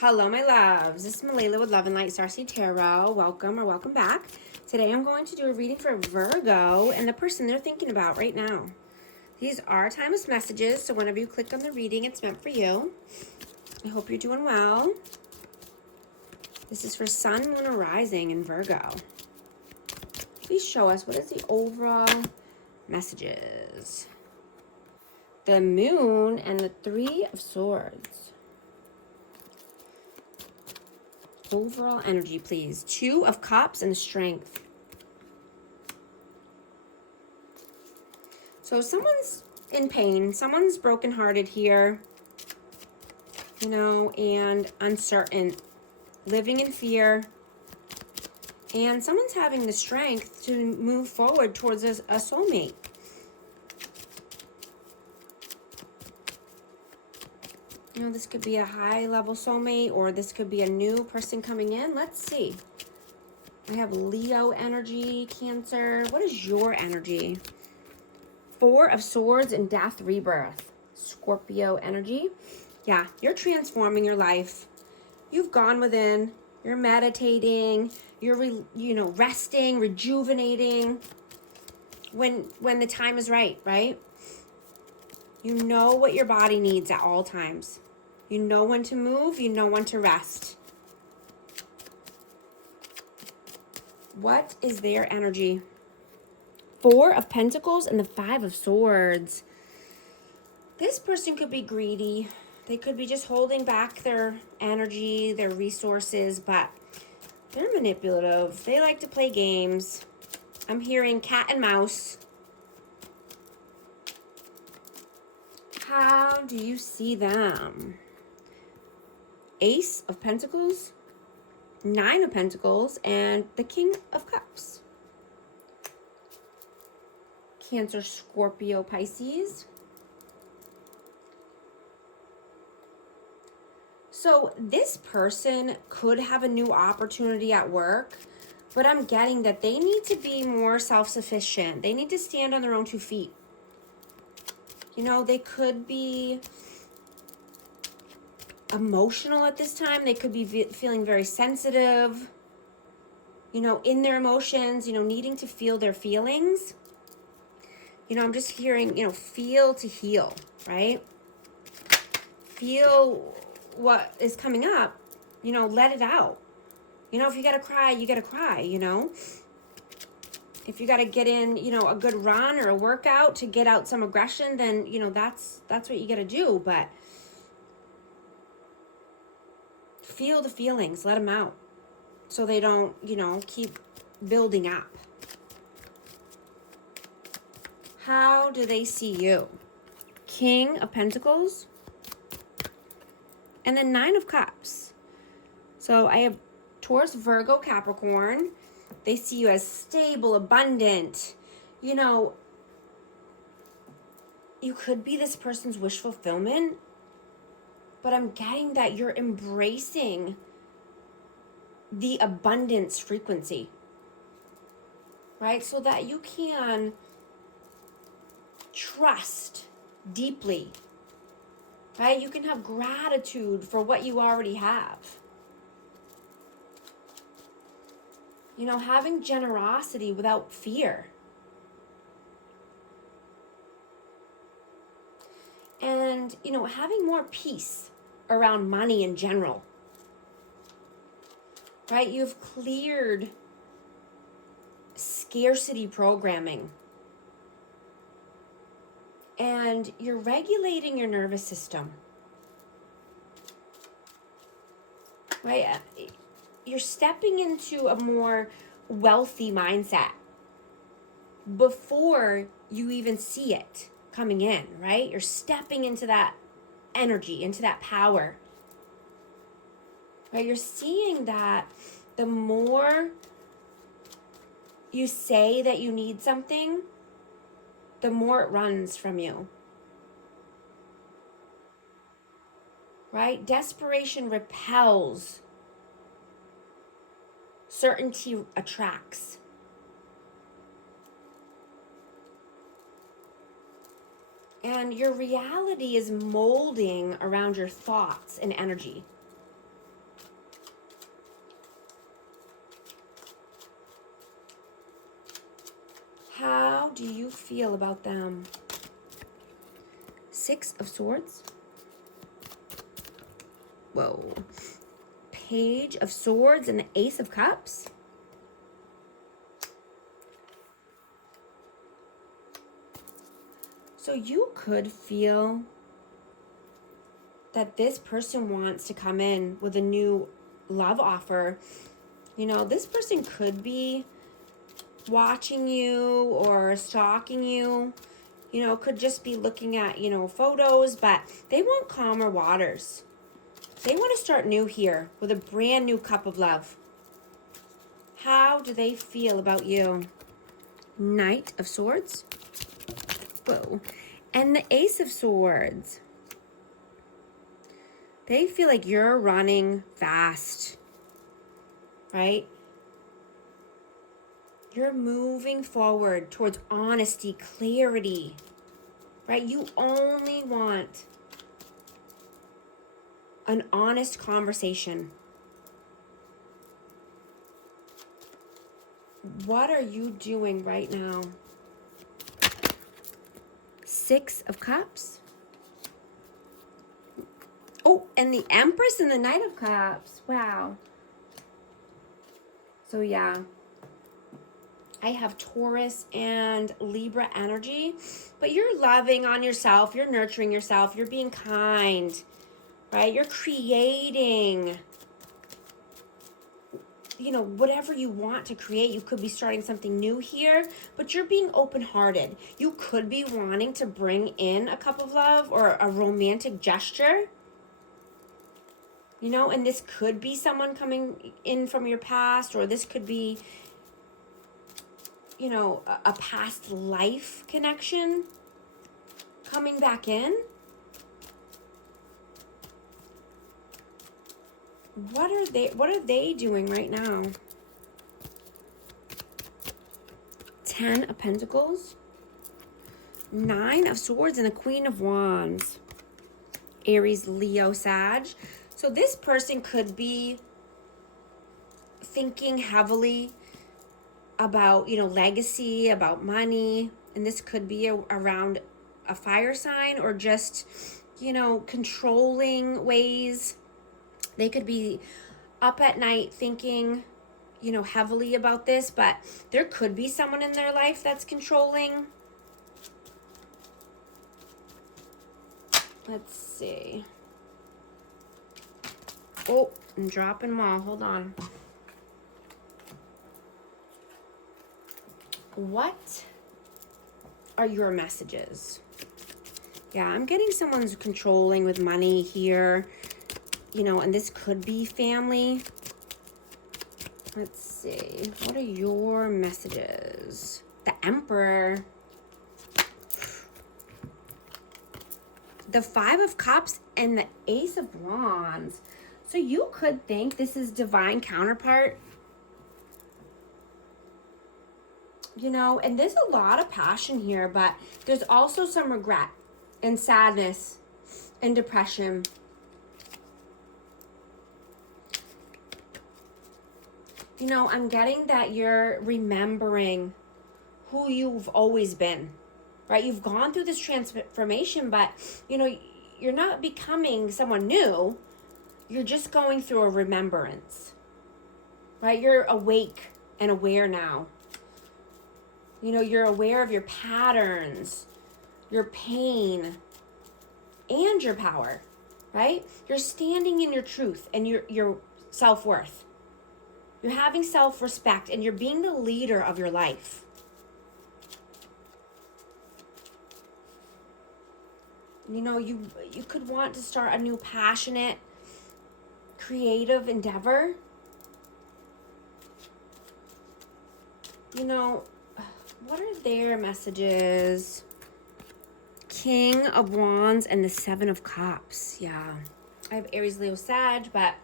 Hello, my loves. This is Malayla with Love and Light Starseed Tarot. Welcome or welcome back. Today I'm going to do a reading for Virgo and the person they're thinking about right now. These are timeless messages, so whenever you click on the reading, it's meant for you. I hope you're doing well. This is for Sun, Moon, or Rising in Virgo. Please show us what is the overall messages. The Moon and the Three of Swords. Overall energy, please. Two of Cups and the Strength. So someone's in pain. Someone's brokenhearted here, and uncertain, living in fear. And someone's having the strength to move forward towards a soulmate. This could be a high-level soulmate, or this could be a new person coming in. Let's see. I have Leo energy, Cancer. What is your energy? Four of Swords and Death, Rebirth. Scorpio energy. Yeah, you're transforming your life. You've gone within. You're meditating. You're, resting, rejuvenating. When the time is right, right? You know what your body needs at all times. You know when to move. You know when to rest. What is their energy? Four of Pentacles and the Five of Swords. This person could be greedy. They could be just holding back their energy, their resources, but they're manipulative. They like to play games. I'm hearing cat and mouse. How do you see them? Ace of Pentacles, Nine of Pentacles, and the King of Cups. Cancer, Scorpio, Pisces. So this person could have a new opportunity at work, but I'm getting that they need to be more self-sufficient. They need to stand on their own 2 feet. They could be emotional at this time. They could be feeling very sensitive, in their emotions, needing to feel their feelings. I'm just hearing, feel to heal, right? Feel what is coming up, let it out. If you gotta cry, you gotta cry, If you gotta get in, a good run or a workout to get out some aggression, then, that's what you gotta do. But feel the feelings, let them out so they don't, keep building up. How do they see you? King of Pentacles and the Nine of Cups. So I have Taurus, Virgo, Capricorn. They see you as stable, abundant. You could be this person's wish fulfillment, but I'm getting that you're embracing the abundance frequency, right? So that you can trust deeply, right? You can have gratitude for what you already have. Having generosity without fear. And, having more peace around money in general. Right? You've cleared scarcity programming. And you're regulating your nervous system. Right? You're stepping into a more wealthy mindset before you even see it coming in, right? You're stepping into that energy, into that power, right? You're seeing that the more you say that you need something, the more it runs from you, right? Desperation repels. Certainty attracts. And your reality is molding around your thoughts and energy. do you feel about them? Six of Swords. Whoa. Page of Swords and the Ace of Cups. So you could feel that this person wants to come in with a new love offer. You know, this person could be watching you or stalking you. You know, could just be looking at, you know, photos, but they want calmer waters. They want to start new here with a brand new cup of love. How do they feel about you? Knight of Swords. Whoa. And the Ace of Swords. They feel like you're running fast, right? You're moving forward towards honesty, clarity, right? You only want an honest conversation. What are you doing right now? Six of Cups. Oh, and the Empress and the Knight of Cups. Wow. So yeah, I have Taurus and Libra energy, but you're loving on yourself. You're nurturing yourself. You're being kind, right? You're creating, you know, whatever you want to create. You could be starting something new here, but you're being open-hearted. You could be wanting to bring in a cup of love or a romantic gesture. You know, and this could be someone coming in from your past, or this could be, you know, a past life connection coming back in. What are they doing right now? 10 of Pentacles, 9 of Swords, and the Queen of Wands. Aries, Leo, Sag. So this person could be thinking heavily about, you know, legacy, about money. And this could be around a fire sign, or just, you know, controlling ways. They could be up at night thinking, you know, heavily about this, but there could be someone in their life that's controlling. Let's see. Oh, I'm dropping them all. Hold on. What are your messages? Yeah, I'm getting someone's controlling with money here. You know, and this could be family. Let's see. What are your messages? The Emperor. The Five of Cups and the Ace of Wands. So you could think this is divine counterpart. You know, and there's a lot of passion here, but there's also some regret and sadness and depression. You know, I'm getting that you're remembering who you've always been, right? You've gone through this transformation, but, you know, you're not becoming someone new. You're just going through a remembrance, right? You're awake and aware now. You know, you're aware of your patterns, your pain, and your power, right? You're standing in your truth and your self-worth. You're having self-respect, and you're being the leader of your life. You know, you could want to start a new passionate, creative endeavor. You know, what are their messages? King of Wands and the Seven of Cups. Yeah, I have Aries, Leo, Sag, but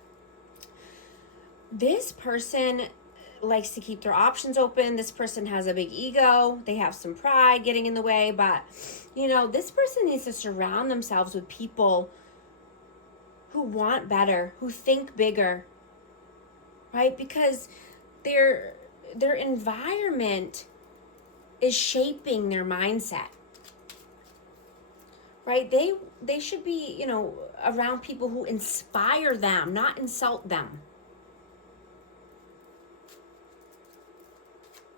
this person likes to keep their options open. This person has a big ego. They have some pride getting in the way, but, you know, this person needs to surround themselves with people who want better, who think bigger, right? Because their environment is shaping their mindset. Right? They should be, you know, around people who inspire them, not insult them.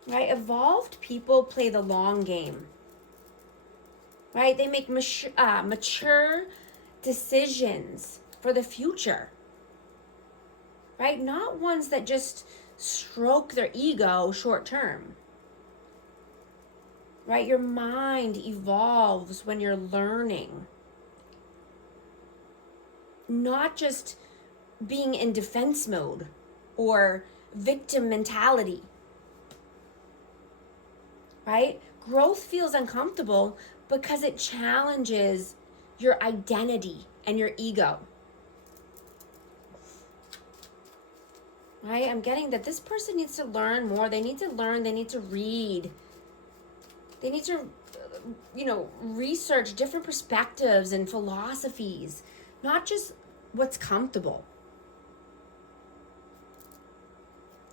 Right? Evolved people play the long game. Right? They make mature decisions for the future. Right? Not ones that just stroke their ego short term. Right? Your mind evolves when you're learning. Not just being in defense mode or victim mentality. Right? Growth feels uncomfortable because it challenges your identity and your ego. Right? I'm getting that this person needs to learn more. They need to learn. They need to read. They need to, you know, research different perspectives and philosophies, not just what's comfortable.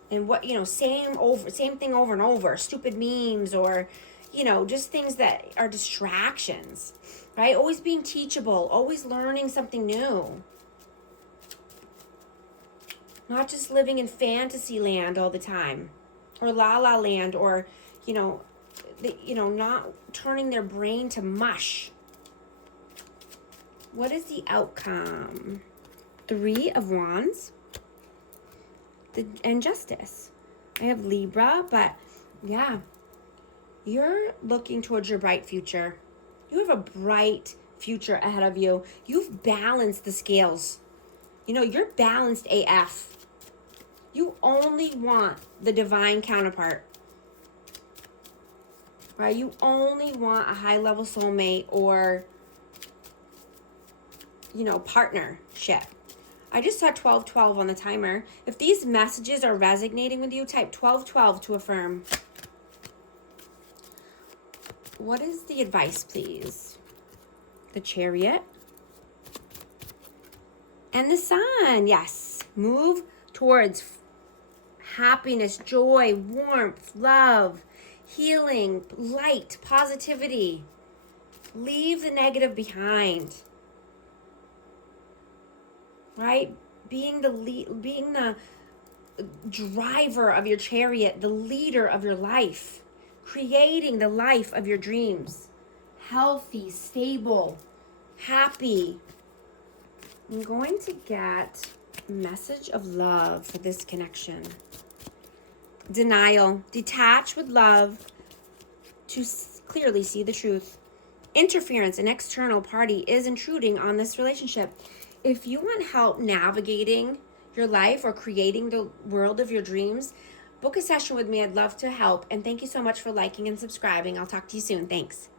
And what, you know, same thing over and over, stupid memes or, you know, just things that are distractions, right? Always being teachable, always learning something new. Not just living in fantasy land all the time or la la land or, you know, not turning their brain to mush. What is the outcome? 3 of Wands. And Justice. I have Libra, but yeah, you're looking towards your bright future. You have a bright future ahead of you. You've balanced the scales. You know, you're balanced AF. You only want the divine counterpart. Right? You only want a high-level soulmate or, you know, partnership. I just saw 1212 on the timer. If these messages are resonating with you, type 1212 to affirm. What is the advice, please? The Chariot. And the Sun. Yes. Move towards happiness, joy, warmth, love, healing, light, positivity. Leave the negative behind. Right? Being the driver of your chariot, the leader of your life, creating the life of your dreams. Healthy, stable, happy. I'm going to get a message of love for this connection. Denial. Detach with love to clearly see the truth. Interference, an external party, is intruding on this relationship. If you want help navigating your life or creating the world of your dreams, book a session with me. I'd love to help. And thank you so much for liking and subscribing. I'll talk to you soon. Thanks.